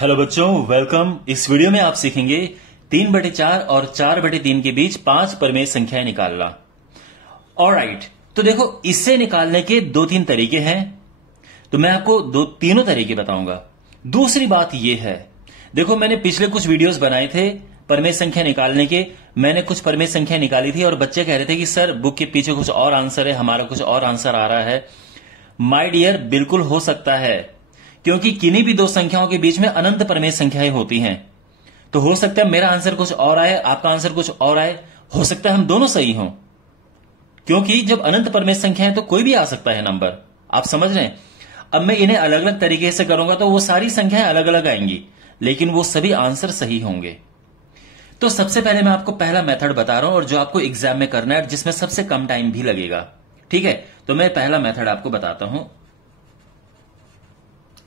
Hello बच्चों, welcome. इस video में आप सीखेंगे 3/4 और 4/3 के बीच 5 परिमेय संख्याएं निकालना। ऑलराइट, तो देखो इससे निकालने के 2-3 तरीके हैं, तो मैं आपको तीनों तरीके बताऊंगा। दूसरी बात यह है, देखो मैंने पिछले कुछ वीडियोस बनाए थे परिमेय संख्या निकालने के। मैंने कुछ परिमेय संख्या निकाली थी और बच्चे कह रहे थे कि सर बुक के पीछे कुछ और आंसर है, हमारा कुछ और आंसर आ रहा है। माय डियर, बिल्कुल हो सकता है, क्योंकि किन्हीं भी दो संख्याओं के बीच में अनंत परिमेय संख्याएं होती हैं। तो हो सकता है मेरा आंसर कुछ और आए, आपका आंसर कुछ और आए, हो सकता है हम दोनों सही हों, क्योंकि जब अनंत परिमेय संख्या है तो कोई भी आ सकता है नंबर। आप समझ रहे हैं? अब मैं इन्हें अलग अलग तरीके से करूंगा तो वो सारी संख्याएं अलग अलग आएंगी, लेकिन वो सभी आंसर सही होंगे। तो सबसे पहले मैं आपको पहला मेथड बता रहा हूं, और जो आपको एग्जाम में करना है, जिसमें सबसे कम टाइम भी लगेगा। ठीक है, तो मैं पहला मेथड आपको बताता हूं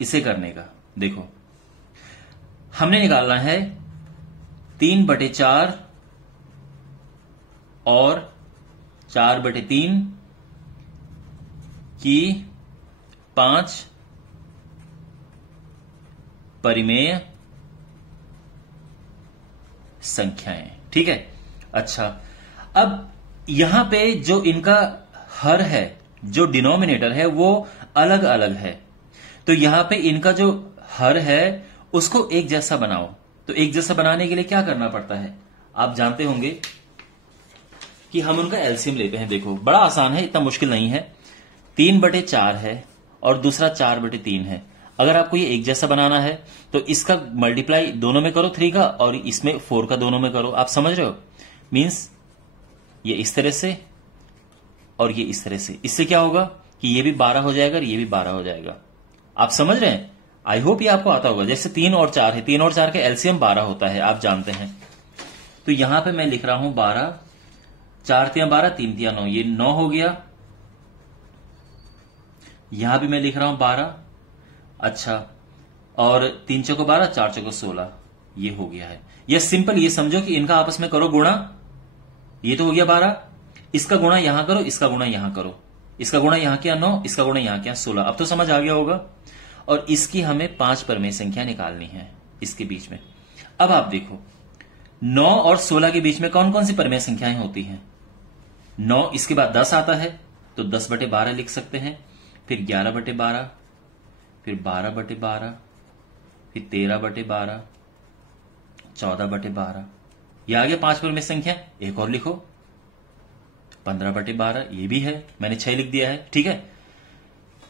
इसे करने का। देखो, हमने निकालना है 3/4 और 4/3 की 5 परिमेय संख्याएं। ठीक है, अच्छा, अब यहां पे जो इनका हर है, जो डिनोमिनेटर है, वो अलग अलग है। तो यहां पे इनका जो हर है उसको एक जैसा बनाओ। तो एक जैसा बनाने के लिए क्या करना पड़ता है, आप जानते होंगे कि हम उनका एलसीएम लेते हैं। देखो बड़ा आसान है, इतना मुश्किल नहीं है। 3/4 है और दूसरा 4/3 है। अगर आपको ये एक जैसा बनाना है तो इसका मल्टीप्लाई दोनों में करो 3 का, और इसमें 4 का दोनों में करो। आप समझ रहे हो? मीन्स ये इस तरह से और ये इस तरह से। इससे क्या होगा कि ये भी 12 हो जाएगा और ये भी 12 हो जाएगा। आप समझ रहे हैं? आई होप ये आपको आता होगा। जैसे 3 और 4 है, 3 और 4 का एलसीएम 12 होता है, आप जानते हैं। तो यहां पे मैं लिख रहा हूं 12, 4 तिया 12, 3 तिया 9, ये 9 हो गया। यहां भी मैं लिख रहा हूं 12, अच्छा, और 3 चौको 12, 4 चौको 16, ये हो गया है। ये सिंपल, ये समझो कि इनका आपस में करो गुणा। ये तो हो गया 12, इसका गुणा यहां करो, इसका गुणा यहां करो, इसका गुणा यहां किया 9, इसका गुणा यहां किया 16। अब तो समझ आ गया होगा। और इसकी हमें 5 परिमेय संख्या निकालनी है इसके बीच में। अब आप देखो 9 और 16 के बीच में कौन कौन सी परिमेय संख्याएं होती हैं। 9, इसके बाद 10 आता है, तो 10/12 लिख सकते हैं, फिर 11/12, फिर 12/12, फिर 13/12, 14/12। यह आ गया 5 परिमेय संख्या। एक और लिखो 15/12, ये भी है, मैंने 6 लिख दिया है। ठीक है,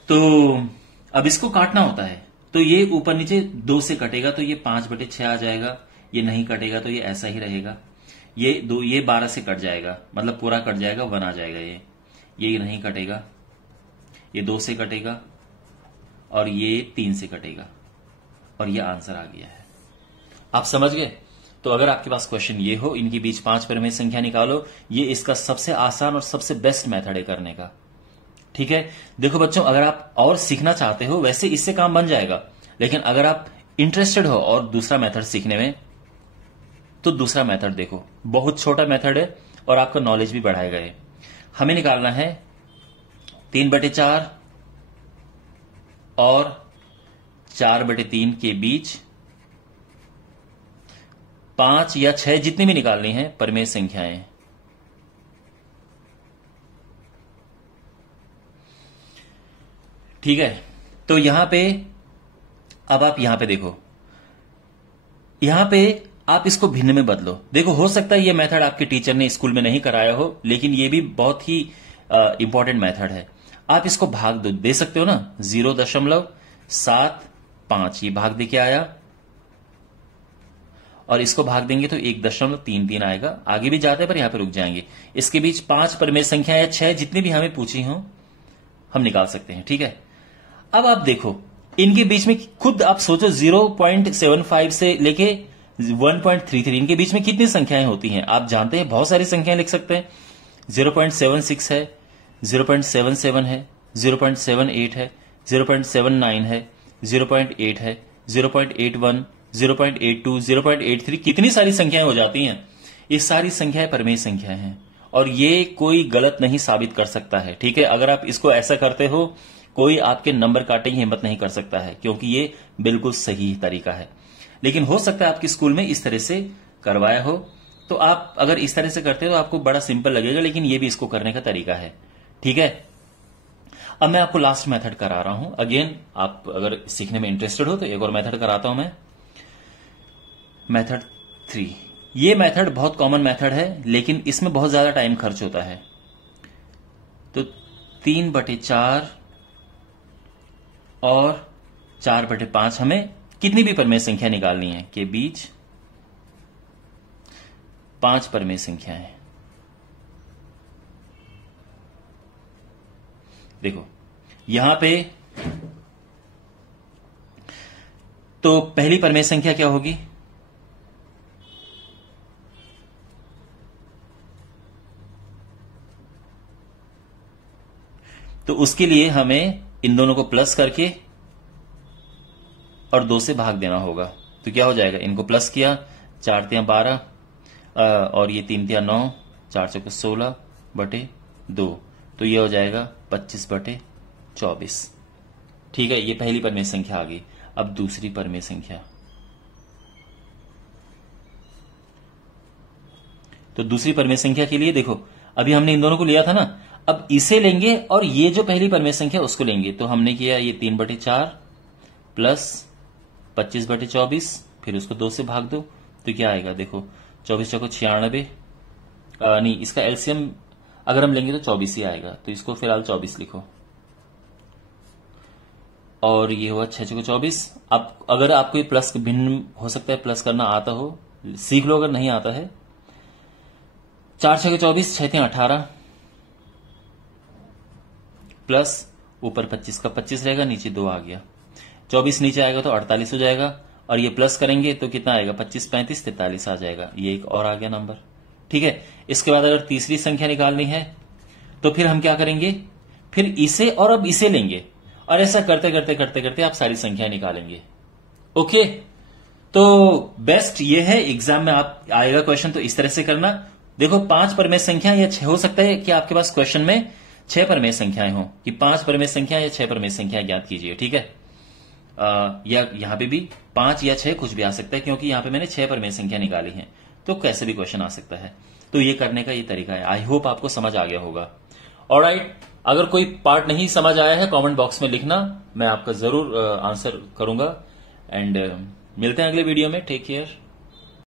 तो अब इसको काटना होता है, तो ये ऊपर नीचे 2 से कटेगा तो ये 5/6 आ जाएगा। ये नहीं कटेगा तो ये ऐसा ही रहेगा। ये 12 से कट जाएगा, मतलब पूरा कट जाएगा, 1 आ जाएगा। ये नहीं कटेगा, ये 2 से कटेगा, और ये 3 से कटेगा, और ये आंसर आ गया है। आप समझ गए? तो अगर आपके पास क्वेश्चन ये हो, इनके बीच 5 परिमेय संख्या निकालो, ये इसका सबसे आसान और सबसे बेस्ट मेथड है करने का। ठीक है, देखो बच्चों, अगर आप और सीखना चाहते हो, वैसे इससे काम बन जाएगा, लेकिन अगर आप इंटरेस्टेड हो और दूसरा मेथड सीखने में, तो दूसरा मेथड देखो, बहुत छोटा मेथड है और आपका नॉलेज भी बढ़ाएगा ये। हमें निकालना है 3/4 और 4/3 के बीच 5 या 6, जितनी भी निकालनी है, परिमेय संख्याएं। ठीक है, तो यहां पे अब आप यहां पे देखो, यहां पे आप इसको भिन्न में बदलो। देखो, हो सकता है ये मेथड आपके टीचर ने स्कूल में नहीं कराया हो, लेकिन ये भी बहुत ही इंपॉर्टेंट मेथड है। आप इसको भाग दे सकते हो ना, 0.75, ये भाग दे के आया, और इसको भाग देंगे तो 1.33 आएगा। आगे भी जाते हैं पर यहां पे रुक जाएंगे। इसके बीच 5 परिमेय संख्या या 6, जितनी भी हमें पूछी हो, हम निकाल सकते हैं। ठीक है, अब आप देखो इनके बीच में खुद आप सोचो, 0.75 से लेके 1.33, इनके बीच में कितनी संख्याएं होती हैं? आप जानते हैं, बहुत सारी संख्याएं लिख सकते हैं। 0.76 है, 0.77 है, 0.78 है, 0.79 है, 0.8 है, 0.81, 0.82, 0.83, कितनी सारी संख्याएं हो जाती हैं। ये सारी संख्याएं परिमेय संख्याएं हैं, और ये कोई गलत नहीं साबित कर सकता है। ठीक है, अगर आप इसको ऐसा करते हो कोई आपके नंबर काटने की हिम्मत नहीं कर सकता है, क्योंकि ये बिल्कुल सही तरीका है। लेकिन हो सकता है आपके स्कूल में इस तरह से करवाया हो, तो आप अगर इस तरह से करते हो तो आपको बड़ा सिंपल लगेगा, लेकिन ये भी इसको करने का तरीका है। ठीक है, अब मैं आपको लास्ट मेथड करा रहा हूं। अगेन आप अगर सीखने में इंटरेस्टेड हो तो एक और मेथड कराता हूं मैं, मेथड 3। ये मेथड बहुत कॉमन मेथड है, लेकिन इसमें बहुत ज्यादा टाइम खर्च होता है। तो 3/4 और 4/5 हमें कितनी भी परमेय संख्या निकालनी है के बीच 5 परमेय संख्या है। देखो यहां पे तो पहली परमेय संख्या क्या होगी, तो उसके लिए हमें इन दोनों को प्लस करके और 2 से भाग देना होगा। तो क्या हो जाएगा, इनको प्लस किया, 4 तिया 12 और ये 3 तिया 9, 4 चौके 16/2, तो ये हो जाएगा 25/24। ठीक है, ये पहली परमेय संख्या आ गई। अब दूसरी परमेय संख्या, तो दूसरी परमेय संख्या के लिए देखो अभी हमने इन दोनों को लिया था ना, अब इसे लेंगे और ये जो पहली परमेय संख्या उसको लेंगे। तो हमने किया ये 3/4 प्लस 25/24, फिर उसको 2 से भाग दो, तो क्या आएगा देखो 24 चौको 96, नहीं इसका एलसीएम अगर हम लेंगे तो 24 ही आएगा, तो इसको फिलहाल 24 लिखो। और ये हुआ 6 चौको 24। अब अगर आपको ये प्लस भिन्न हो सकता है, प्लस करना आता हो सीख लो, अगर नहीं आता है 4 छके 24, 6 तिया 18 प्लस ऊपर 25 का 25 रहेगा, नीचे 2 आ गया, 24 नीचे आएगा तो 48 हो जाएगा, और ये प्लस करेंगे तो कितना आएगा 25 35 43 आ जाएगा। ये एक और आ गया नंबर। ठीक है, इसके बाद अगर तीसरी संख्या निकालनी है तो फिर हम क्या करेंगे, फिर इसे और अब इसे लेंगे, और ऐसा करते करते करते करते आप सारी संख्या निकालेंगे। ओके, तो बेस्ट ये है, एग्जाम में आप आएगा क्वेश्चन तो इस तरह से करना। देखो 5 परमेय संख्या या 6 हो सकता है कि आपके पास क्वेश्चन में 6 परमेय संख्याएं हो, कि 5 परमेय संख्या या 6 परमेय संख्या ज्ञात कीजिए। ठीक है, या यहां पे भी 5 या 6 कुछ भी आ सकता है, क्योंकि यहां पे मैंने 6 परमेय संख्या निकाली है, तो कैसे भी क्वेश्चन आ सकता है। तो ये करने का ये तरीका है। आई होप आपको समझ आ गया होगा। ऑलराइट, अगर कोई पार्ट नहीं समझ आया है कमेंट बॉक्स में लिखना, मैं आपका जरूर आंसर करूंगा। एंड मिलते हैं अगले वीडियो में। Take care.